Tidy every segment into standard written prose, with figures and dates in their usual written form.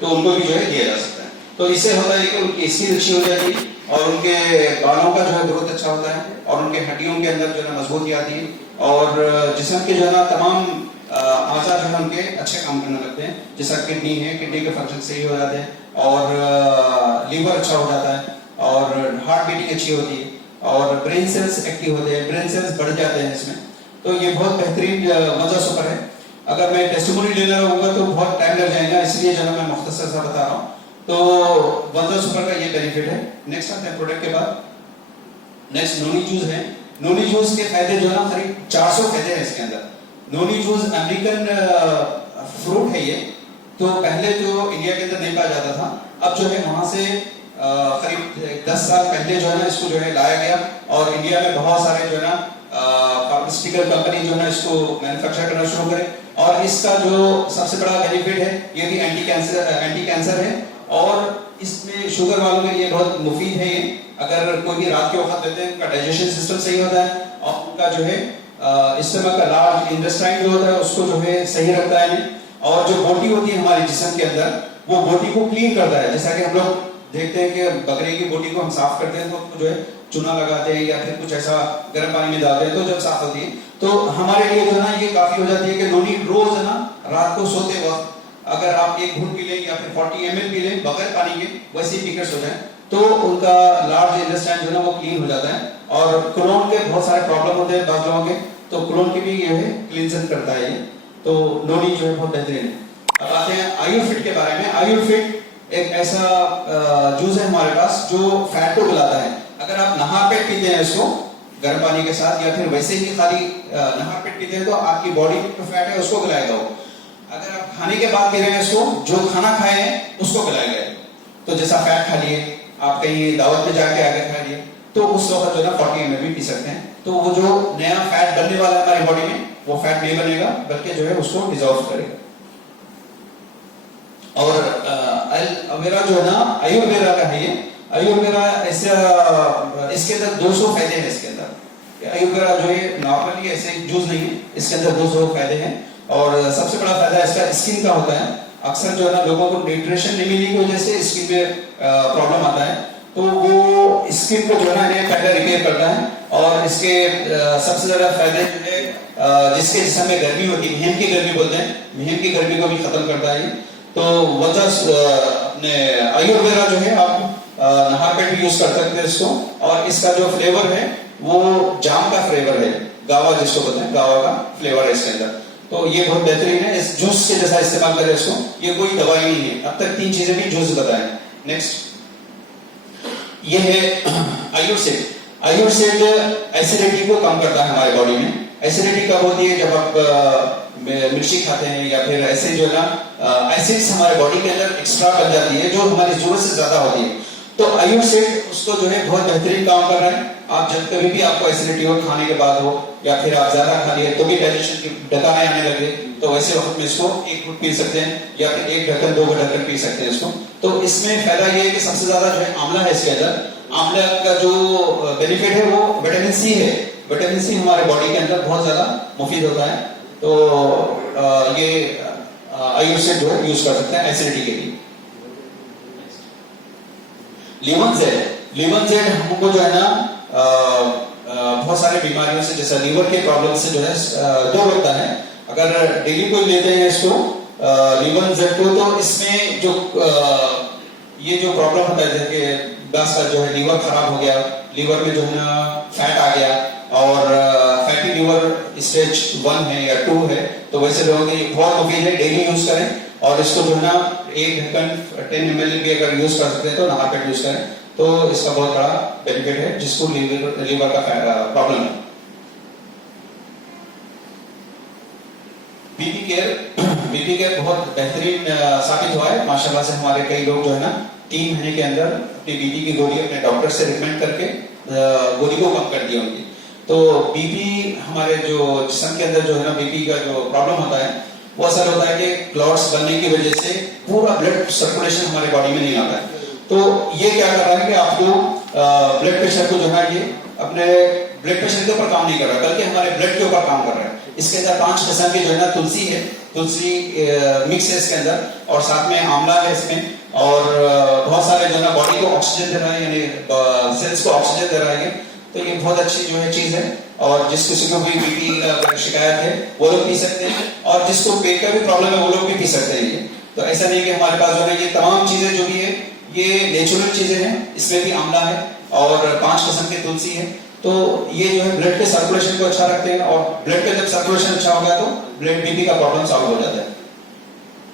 तो उनको भी जो है दिया जा सकता है। तो इससे होता है कि उनकी स्किन अच्छी हो जाती है और उनके बालों का जो है ग्रोथ अच्छा होता है और उनके हड्डियों के अंदर जो है मजबूती आती है और जिस्म के जो है ना तमाम आज़ाद जो है उनके अच्छे काम करने लगते हैं। जैसा किडनी है, किडनी के फंक्शन सही हो जाते हैं और लीवर अच्छा हो जाता है और हार्ट बीटिंग अच्छी होती है और ब्रेन सेल्स एक्टिव होते हैं, ब्रेन सेल्स बढ़ जाते हैं इसमें। तो ये बहुत बेहतरीन वंजा सुपर है। अगर मैं टेस्टिमोनी लेना होगा तो बहुत टाइम लग जाएगा, इसलिए जो है मैं मुख्तसर सा बता रहा हूँ। तो वंजा सुपर का ये बेनिफिट है। नेक्स्ट आते हैं प्रोडक्ट के बाद, नेक्स्ट नोनी जूस है। नोनी जूस के फायदे जो है ना करीब 400 फायदे हैं इसके अंदर। नोनी जूस अमेरिकन फ्रूट है ये, तो पहले जो इंडिया के अंदर नहीं पाया जाता था, अब जो है वहां से करीब 10 साल पहले जो है ना इसको जो है लाया गया और इंडिया में बहुत सारे जो है ना फार्मास्यूटिकल कंपनी जो है ना इसको मैन्युफैक्चर करना शुरू करे। और इसका जो सबसे बड़ा बेनिफिट है ये भी एंटी कैंसर है और इसमें शुगर वालों के लिए बहुत मुफीद है ये। अगर कोई भी रात के वक्त लेते हैं उनका डाइजेशन सिस्टम सही होता है और उनका जो है स्टमक का लार्ज इंटेस्टाइन जो होता है उसको जो है सही रखता है। और जो बोटी होती है हमारे जिस्म के अंदर वो बोटी को क्लीन करता है। जैसा कि हम लोग देखते हैं कि बकरे की बोटी को हम साफ करते हैं तो जो है चूना लगाते हैं या फिर कुछ ऐसा गर्म पानी में डालते हैं तो जब साफ होती है। तो हमारे लिए जो है ना ये काफी हो जाती है कि नोनी रोज है ना रात को सोते वक्त अगर आप एक घूंट पी लें या फिर 40 ml पी लें बगैर पानी के, वैसे ही पीकर सो जाएं तो उनका लार्ज इंटेस्टाइन जो है ना वो क्लीन हो जाता है। और क्रोन के बहुत सारे प्रॉब्लम होते हैं बहुत लोगों के, तो क्रोन की भी ये है क्लींजर करता है ये। तो नोनी जो है बहुत बेहतरीन है। अब आते हैं आयुर्फिट के बारे में। आयुर्फिट एक ऐसा जूस है हमारे पास जो फैट को गलाता है। अगर आप नहा पेट पीते हैं इसको गर्म पानी के साथ या फिर वैसे ही खाली नहा पेट पीते हैं तो आपकी बॉडी जो फैट है उसको गलाएगा वो। अगर आप खाने के बाद पी रहे हैं इसको, जो खाना खाए हैं उसको गलाएगा। तो जैसा फैट खा लिए, आप कहीं दावत पे जाके आगे खा लिए तो उस वक्त जो है 40 ml भी पी सकते हैं। तो वो जो नया फैट बनने वाला है हमारी बॉडी में वो फैट नहीं बनेगा बल्कि जो है उसको डिसॉल्व करेगा। और एलोवेरा जो है ना आयुर्वेदा का है ये। आयुर्वेदा ऐसा इसके अंदर 200 फायदे हैं इसके अंदर। आयुर्वेदा जो है नॉर्मली ऐसे जूस नहीं है, इसके अंदर 200 फायदे हैं। और सबसे बड़ा फायदा इसका स्किन का होता है। अक्सर जो है ना लोगों को न्यूट्रिशन नहीं मिलने की वजह से स्किन में प्रॉब्लम आता है, तो वो स्किन को जो है ना पहले रिपेयर करता है। और इसके सबसे ज्यादा फायदे जो है जिसके जिस्म में गर्मी होती है, महम की गर्मी बोलते हैं, महम की गर्मी को भी खत्म करता है। तो वजह अपने आयुर्वेदा जो है आप नहा पेट भी यूज कर सकते हैं इसको। और इसका जो फ्लेवर है वो जाम का फ्लेवर है, गावा जिसको बोलते हैं, गावा का फ्लेवर है इसके अंदर। तो ये बहुत बेहतरीन है। इस जूस के जैसा इस्तेमाल करें इसको, ये कोई दवाई नहीं है। अब तक 3 चीजें भी जूस बताएं। नेक्स्ट ये है आयुर्सेट। आयुर्सेट एसिडिटी को कम करता है हमारे बॉडी में। एसिडिटी कब होती है? जब आप मिर्ची खाते हैं या फिर ऐसे जो है ना एसिड्स हमारे बॉडी के अंदर एक्स्ट्रा बन जाती है जो हमारी जरूरत से ज्यादा होती है। तो आयुर्सेट उसको जो है बहुत बेहतरीन काम कर रहा है। आप जब कभी भी आपको एसिडिटी हो, खाने के बाद हो या फिर आप ज्यादा खा लिए तो भी डाइजेशन की डकाने आने लगे, तो वैसे वक्त में इसको एक घूंट पी सकते हैं या फिर एक ढक्कन 2 ढक्कन पी सकते हैं इसको। तो इसमें फायदा ये है कि सबसे ज्यादा जो है आंवला है इसके अंदर। आंवला का जो बेनिफिट है वो विटामिन सी है। विटामिन सी हमारे बॉडी के अंदर बहुत ज्यादा मुफीद होता है। तो ये आयुर्वेद जो है यूज कर सकते हैं एसिडिटी के लिए। लेमन जेड हमको जो है ना बहुत सारे बीमारियों से, जैसा लीवर के प्रॉब्लम से जो है दूर होता है। अगर डेली कोई लेते हैं इसको लेमन जेड को, तो इसमें जो ये जो प्रॉब्लम होता है जैसे बस का जो है लीवर खराब हो गया, लीवर में जो है ना फैट आ गया और फैटी लीवर स्टेज 1 है या 2 है, तो वैसे लोगों के लिए बहुत मुफीद है। डेली यूज करें और इसको जो है ना एक ढक्कन 10 ml भी अगर यूज कर सकते हैं तो नहा पेट यूज करें, तो इसका बहुत बड़ा बेनिफिट है जिसको लीवर का प्रॉब्लम है। बीपी केयर बहुत बेहतरीन साबित हुआ है माशाल्लाह से। हमारे कई लोग जो है ना 3 महीने के अंदर अपनी बीपी की गोली अपने डॉक्टर से रिकमेंड करके गोली को कम कर दिया उनकी। तो बीपी हमारे जो जिस्म के अंदर जो है ना बीपी का जो प्रॉब्लम होता है वो असर होता है कि क्लॉट्स बनने की वजह से पूरा ब्लड सर्कुलेशन हमारे बॉडी में नहीं आता है। तो ये क्या कर रहा है कि आपको ब्लड प्रेशर को जो है ये अपने ब्लड प्रेशर के ऊपर काम नहीं कर रहा बल्कि हमारे ब्लड के ऊपर काम कर रहा है। इसके अंदर 5 किस्म की जो है ना तुलसी है, तुलसी मिक्स है इसके अंदर, और साथ में आंवला है इसमें, और बहुत सारे जो है बॉडी को ऑक्सीजन दे रहा है, यानी सेल्स को ऑक्सीजन दे रहा है। तो ये बहुत अच्छी जो है चीज है, और जिस किसी को भी बीपी का शिकायत है वो लोग पी सकते हैं, और जिसको पेट का भी प्रॉब्लम है वो लोग भी पी सकते हैं। तो ऐसा नहीं कि हमारे पास जो है ये तमाम चीजें जो भी है ये नेचुरल चीजें हैं। इसमें भी आंवला है और 5 किस्म की तुलसी है। तो ये जो है ब्लड के सर्कुलेशन को अच्छा रखते हैं, और ब्लड का जब सर्कुलेशन अच्छा हो गया तो ब्लड बीपी का प्रॉब्लम सॉल्व हो जाता है।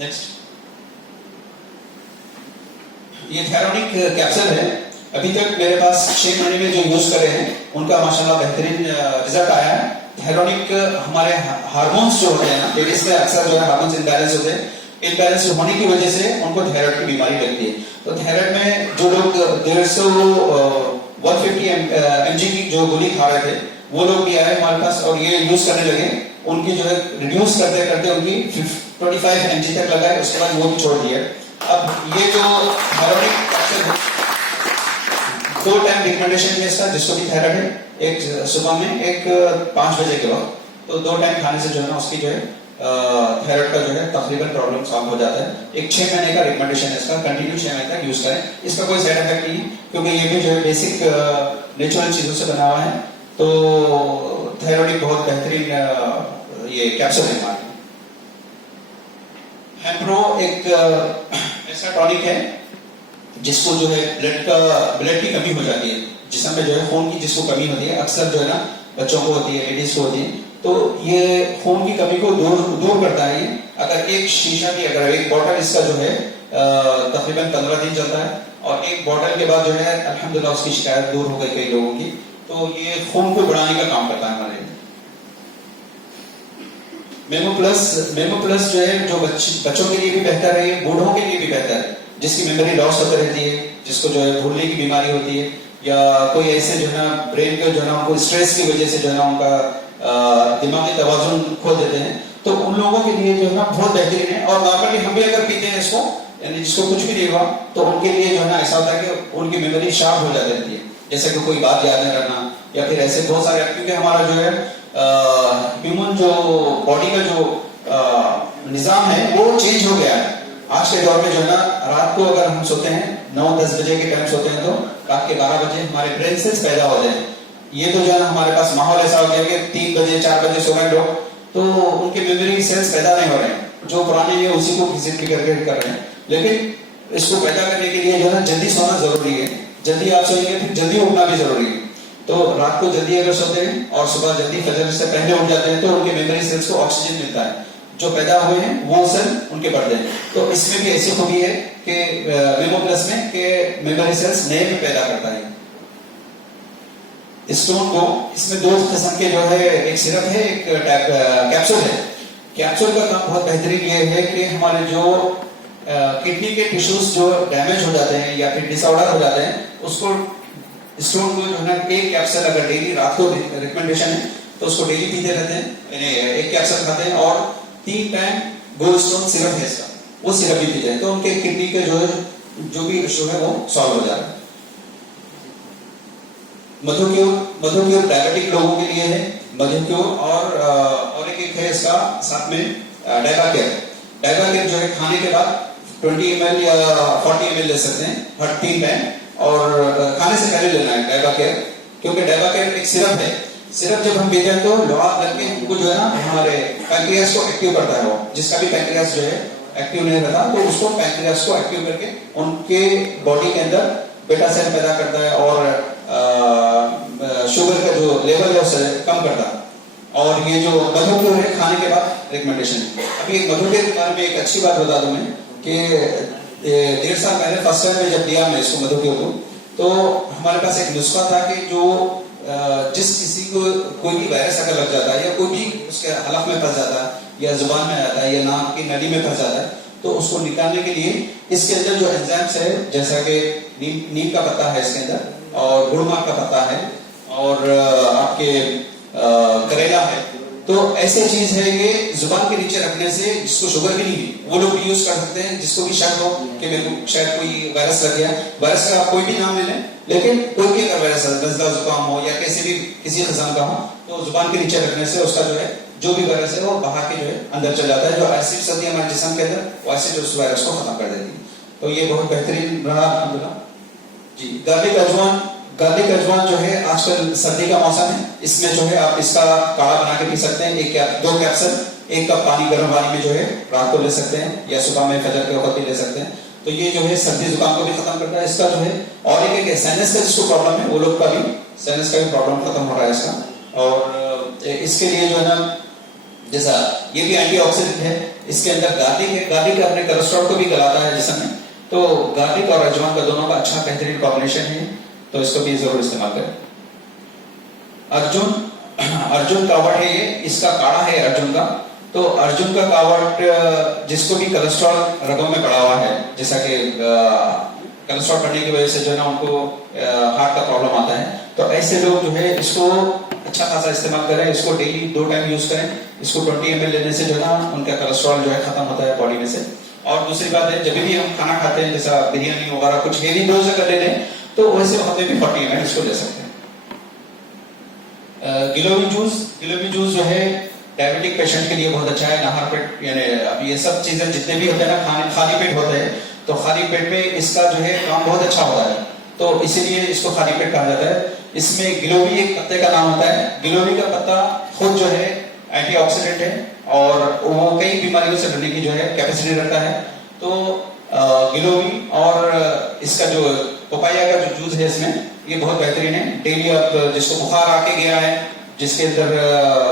नेक्स्ट, ये थेरोनिक कैप्सूल है। अभी तक मेरे पास 6 महीने में जो यूज करे हैं उनका माशाल्लाह बेहतरीन रिजल्ट आया है। थेरोनिक हमारे हार्मोन्स जो होते हैं ना, लेडीज में अक्सर जो है हार्मोन्स इम्बैलेंस होते हैं, इम्बैलेंस होने की वजह से उनको थायराइड की बीमारी लगती है। तो थायराइड में जो लोग 150 mg की जो गोली खा रहे थे वो लोग भी आए हमारे पास और ये यूज करने लगे। उनकी जो है रिड्यूस करते करते उनकी 25 mg तक लगाए, उसके बाद वो भी छोड़ दिया। अब ये जो थायराइड कैप्सूल 2 टाइम रिकमेंडेशन है इसका, जिसको भी थायराइड है, एक सुबह में, एक 5 बजे के वक्त। तो 2 टाइम खाने से जो है ना उसकी जो है थायराइड का जो है तकरीबन प्रॉब्लम सॉल्व हो जाता है। एक 6 महीने का रिकमेंडेशन है इसका, कंटिन्यू 6 महीने तक यूज करें। इसका कोई साइड इफेक्ट नहीं है, क्योंकि ये भी जो है बेसिक नेचुरल चीजों से बना हुआ है। तो थायराइड बहुत बेहतरीन ये कैप्सूल है हमारे। हेम्प्रो एक ऐसा टॉनिक है जिसको जो है ब्लड की कमी हो जाती है, जिसम में जो है खून की जिसको कमी होती है, अक्सर जो है ना बच्चों को होती है, लेडीज को होती है। तो ये खून की कमी को दूर करता है। ये अगर एक शीशा की, अगर एक बॉटल इसका जो है तकरीबन 15 दिन चलता है, और एक बॉटल के बाद जो है अल्हम्दुलिल्लाह उसकी शिकायत दूर हो गई कई लोगों की। तो ये खून को बढ़ाने का काम करता है हमारे। मेमो प्लस जो है जो बच्चों के लिए भी बेहतर है, बूढ़ों के लिए भी बेहतर है, जिसकी मेमोरी लॉस होती रहती है, जिसको जो है भूलने की बीमारी होती है, या कोई ऐसे जो है ना ब्रेन के जो है ना उनको स्ट्रेस की वजह से जो है ना उनका दिमागी तवाजुन खो देते हैं। तो उन लोगों के लिए जो है ना बहुत बेहतरीन है। और नॉर्मली हम भी अगर पीते हैं इसको, यानी जिसको कुछ भी नहीं हुआ, तो उनके लिए जो है ना ऐसा होता है कि उनकी मेमोरी शार्प हो जाती रहती है, जैसे कि कोई बात याद न करना, या फिर ऐसे बहुत सारे, क्योंकि हमारा जो है ह्यूमन जो बॉडी का जो निजाम है वो चेंज हो गया है। आज के दौर में जो है ना रात को अगर हम सोते हैं 9-10 बजे के टाइम सोते हैं, तो रात के 12 बजे हमारे ब्रेन सेल्स पैदा हो जाए। ये तो जो है ना हमारे पास माहौल ऐसा हो गया कि 3 बजे 4 बजे सो रहे लोग, तो उनके मेमोरी सेल्स पैदा नहीं हो रहे हैं। जो पुराने हैं उसी को विजिट करके कर रहे हैं। लेकिन इसको पैदा करने के लिए जो है ना जल्दी सोना जरूरी है। जल्दी आप सोएंगे फिर जल्दी उठना भी जरूरी है। तो रात को जल्दी अगर सोते हैं और सुबह जल्दी फजर से पहले उठ जाते हैं, तो उनके मेमोरी सेल्स को ऑक्सीजन मिलता है, जो पैदा हुए हैं वो सेल उनके बढ़ते हैं। तो इसमें भी ऐसी खूबी है कि मेमो प्लस में कि मेमोरी सेल्स नए में पैदा करता है। स्टोन को इसमें 2 किस्म के जो है, एक सिरप है, एक कैप्सूल है। कैप्सूल का काम बहुत बेहतरीन ये है कि हमारे जो किडनी के टिश्यूज जो डैमेज हो जाते हैं या फिर डिसऑर्डर हो जाते हैं, उसको स्टोन को जो है ना एक कैप्सूल अगर डेली, रात को रिकमेंडेशन है तो उसको डेली पीते रहते हैं, यानी एक कैप्सूल खाते हैं, और 3 टाइम गोल्ड स्टोन सिरप है इसका, वो सिरप भी पीते हैं, तो उनके किडनी के जो भी इशू है वो सॉल्व हो जाता है। मधुक्योर डायबिटिक लोगों के लिए है, मधुक्योर, और एक है इसका साथ में डायबाकेयर जो है खाने के बाद 20 ml या 40 ml ले सकते हैं हर 3 टाइम, और खाने से पहले लेना है डायबाकेयर, क्योंकि डायबाकेयर एक सिरप है। सिरप जब हम पीते हैं तो लौट करके उनको जो है ना हमारे पैंक्रियास को एक्टिव करता है। वो जिसका भी पैंक्रियास जो है एक्टिव नहीं रहता, तो उसको पैंक्रियास को एक्टिव करके उनके बॉडी के अंदर बेटा सेल पैदा करता है, और शुगर का जो लेवल है उसे कम करता है। और ये जो मधुक्योर है खाने के बाद रिकमेंडेशन है। अभी एक मधुक्योर के बारे में एक अच्छी बात बता दूं मैं कि 1.5 साल पहले फर्स्ट टाइम में जब दिया मैं इसको मधुक्योर को, तो हमारे पास एक नुस्खा था कि जो जिस किसी को कोई भी वायरस अगर लग जाता है, या कोई भी उसके हलक में फंस जाता है, या जुबान में आ जाता है, या नाक की नली में फंस जाता है, तो उसको निकालने के लिए इसके अंदर जो एंजाइम्स है, जैसा कि नीम का पत्ता है इसके अंदर, और गुड़माक का पत्ता है, और आपके करेला है, तो ऐसे चीज है ये जुबान के नीचे रखने से, जिसको शुगर भी नहीं है वो लोग भी यूज कर सकते हैं। जिसको भी शक हो कि मेरे को शायद कोई वायरस लग गया, वायरस का आप कोई भी नाम ले लें, लेकिन कोई भी अगर वायरस नजला जुकाम हो या किसी भी किसी किस्म का हो, तो जुबान के नीचे रखने से उसका जो है जो भी वायरस है वो बहा के जो है अंदर चल जाता है। जो एसिड्स होती है हमारे जिस्म के अंदर, वो एसिड उस वायरस को खत्म कर देती है। तो ये बहुत बेहतरीन रहा अल्हम्दुलिल्लाह जी। गार्लिक अजवान जो है आजकल सर्दी का मौसम है, इसमें जो है आप इसका काढ़ा बना के पी सकते हैं। एक या दो कैप्सूल 1 कप पानी, गर्म पानी में जो है रात को ले सकते हैं, या सुबह में फजर के वक्त भी ले सकते हैं। तो ये जो है सर्दी जुकाम को भी खत्म करता है इसका जो है। और एक साइनस का जिसको प्रॉब्लम है, वो लोग का भी साइनस का भी प्रॉब्लम खत्म हो रहा है इसका। और इसके लिए जो है ना, जैसा ये भी एंटीऑक्सीडेंट है, इसके अंदर गार्लिक है। गार्लिक अपने कोलेस्ट्रॉल को भी गलाता है जिस्म में। तो गार्लिक और अजवान का दोनों का अच्छा बेहतरीन कॉम्बिनेशन है, तो इसको भी जरूर इस्तेमाल करें। अर्जुन कावड़ है ये, इसका काढ़ा है अर्जुन का। तो अर्जुन का कावड़ जिसको भी कोलेस्ट्रॉल रगों में बढ़ा हुआ है, जैसा कि कोलेस्ट्रॉल बढ़ने की वजह से जो है ना उनको हार्ट का प्रॉब्लम आता है, तो ऐसे लोग जो है इसको अच्छा खासा इस्तेमाल करें। इसको डेली 2 टाइम यूज करें। इसको 20 ml लेने से जो है ना उनका कोलेस्ट्रॉल जो है खत्म होता है बॉडी में से। और दूसरी बात है, जब भी हम खाना खाते हैं, जैसा बिरयानी वगैरह कुछ हेवी डोज अगर ले लें, तो वैसे वहां पे भी 40 ml इसको ले सकते हैं। गिलोवी जूस जो है डायबिटिक पेशेंट के लिए बहुत अच्छा है। नहर पेट, यानी अब ये सब चीजें जितने भी होते हैं ना, खाली पेट होते हैं, तो खाली पेट में इसका जो है काम बहुत अच्छा होता है, तो इसीलिए इसको खाली पेट कहा जाता है। इसमें गिलोवी एक पत्ते का नाम होता है। गिलोवी का पत्ता खुद जो है एंटीऑक्सीडेंट है, और वो कई बीमारियों से लड़ने की जो है कैपेसिटी रखता है। तो गिलोवी और इसका जो पपाया का जो जूस है इसमें, ये बहुत बेहतरीन है। डेली आप जिसको बुखार आके गया है, जिसके अंदर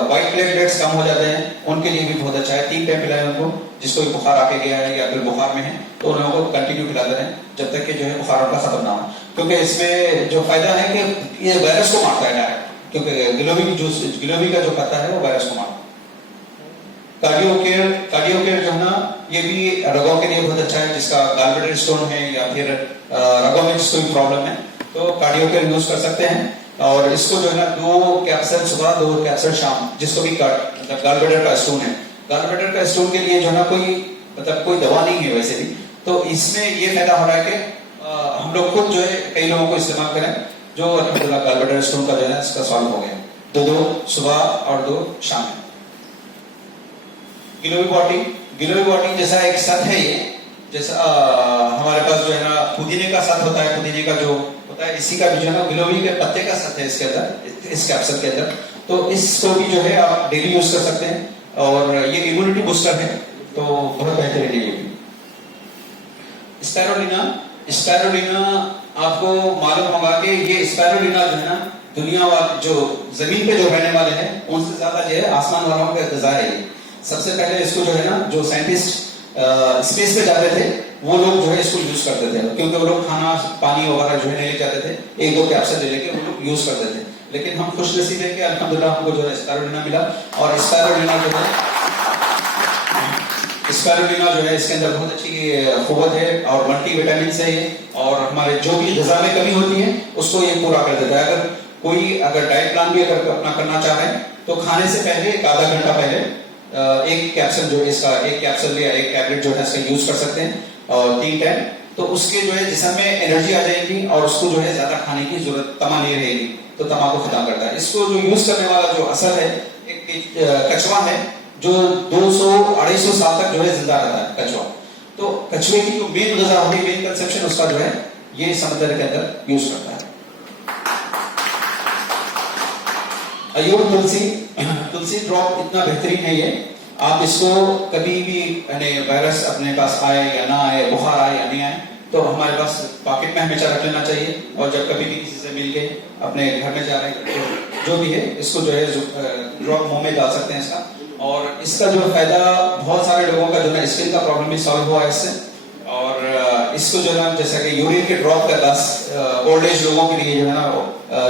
व्हाइट प्लेटलेट्स कम हो जाते हैं, उनके लिए भी बहुत अच्छा है। 3 टाइम पिलाएं उनको, जिसको भी बुखार आके गया है या फिर बुखार में है, तो उन लोगों को कंटिन्यू पिलाते रहें जब तक कि जो है बुखार उनका खत्म ना हो। क्योंकि इसमें जो फायदा है कि ये वायरस को मारता है डायरेक्ट, क्योंकि गिलोवी का जो पत्ता है वो वायरस को मारता है। कार्डियो केयर जो है ना, ये भी रगों के लिए बहुत अच्छा है। जिसका गॉलब्लैडर स्टोन है या फिर रगों में जिसको भी प्रॉब्लम है, तो कार्डियो केयर यूज कर सकते हैं। और इसको जो है ना 2 कैप्सूल सुबह, 2 कैप्सूल शाम, जिसको भी मतलब गॉलब्लैडर का स्टोन है। गॉलब्लैडर का स्टोन के लिए जो है ना कोई दवा नहीं है वैसे भी। तो इसमें ये फायदा हो रहा है कि हम लोग खुद जो है कई लोगों को इस्तेमाल करें, जो अल्हम्दुलिल्लाह गॉलब्लैडर स्टोन का जो है इसका सॉल्व हो गया। 2 सुबह और 2 शाम। गिलोवी बॉटी जैसा एक सत है ये, जैसा हमारे पास जो है ना पुदीने का सत होता है, पुदीने का जो होता है, इसी का भी जो है ना गिलोवी के पत्ते का सत है इसके अंदर, इस कैप्सूल के अंदर। तो इसको भी जो है आप डेली यूज कर सकते हैं, और ये इम्यूनिटी बूस्टर है, तो बहुत बेहतरीन है ये भी। स्पाइरुलिना आपको मालूम होगा कि ये स्पाइरुलिना जो है ना, दुनिया वाले जो जमीन पे जो रहने वाले हैं उनसे ज्यादा जो है आसमान वालों का गज़ा है ये। सबसे पहले इसको जो है ना, जो साइंटिस्ट स्पेस पे जाते थे, वो लोग जो है इसको यूज करते थे, क्योंकि वो लोग खाना पानी वगैरह जो है नहीं ले जाते थे, 1-2 कैप्सूल ले लेके वो लोग यूज करते थे। लेकिन हम खुशनसीब है कि अल्हम्दुलिल्लाह हमको जो है स्पाइरुलिना मिला, और स्पाइरुलिना जो है इसके अंदर बहुत अच्छी क़ुव्वत है, और मल्टीविटामिन से है, और हमारे जो भी ग़िज़ा में कमी होती है उसको ये पूरा कर देता है। अगर डाइट प्लान भी अगर अपना करना चाह रहे हैं, तो खाने से पहले 1 आधा घंटा पहले एक कैप्सूल जो है इसका, 1 कैप्सूल या 1 टैबलेट जो है इसका यूज कर सकते हैं, और 3 टाइम। तो उसके जो है जिस्म में एनर्जी आ जाएगी, और उसको जो है ज्यादा खाने की जरूरत तमा नहीं रहेगी, तो तमा को खत्म करता है। इसको जो यूज करने वाला जो असर है, एक कछुआ है जो 200-250 साल तक जो है जिंदा रहता है कछुआ। तो कछुए की जो मेन ग़िज़ा होती है, मेन कंसेप्शन उसका जो है ये समंदर के अंदर यूज करता है। अयूर तुलसी ड्रॉप इतना बेहतरीन है ये। आप इसको कभी भी वायरस अपने पास आए या ना आए, बुखार आए या नहीं आए, तो हमारे पास पॉकेट में हमेशा रख लेना चाहिए। और जब कभी भी किसी से मिल के अपने घर में जा रहे हैं, तो जो भी है इसको जो है ड्रॉप मुंह में डाल सकते हैं इसका। और इसका जो फायदा, बहुत सारे लोगों का जो है स्किन का प्रॉब्लम भी सॉल्व हुआ है इससे। और इसको जो है जैसा कि यूरिन के ड्रॉप का 10 ओल्ड एज लोगों के लिए जो है ना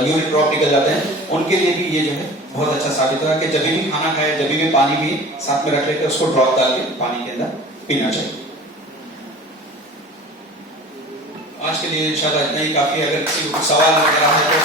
यूरिन ड्रॉप निकल जाते हैं, उनके लिए भी ये जो है बहुत अच्छा साबित हुआ कि जब भी खाना खाए, जब भी पानी भी साथ में रख लेकर उसको ड्रॉप डाल के पानी के अंदर पीना चाहिए। आज के लिए इंशाल्लाह इतना ही काफी। अगर किसी को सवाल वगैरह है तो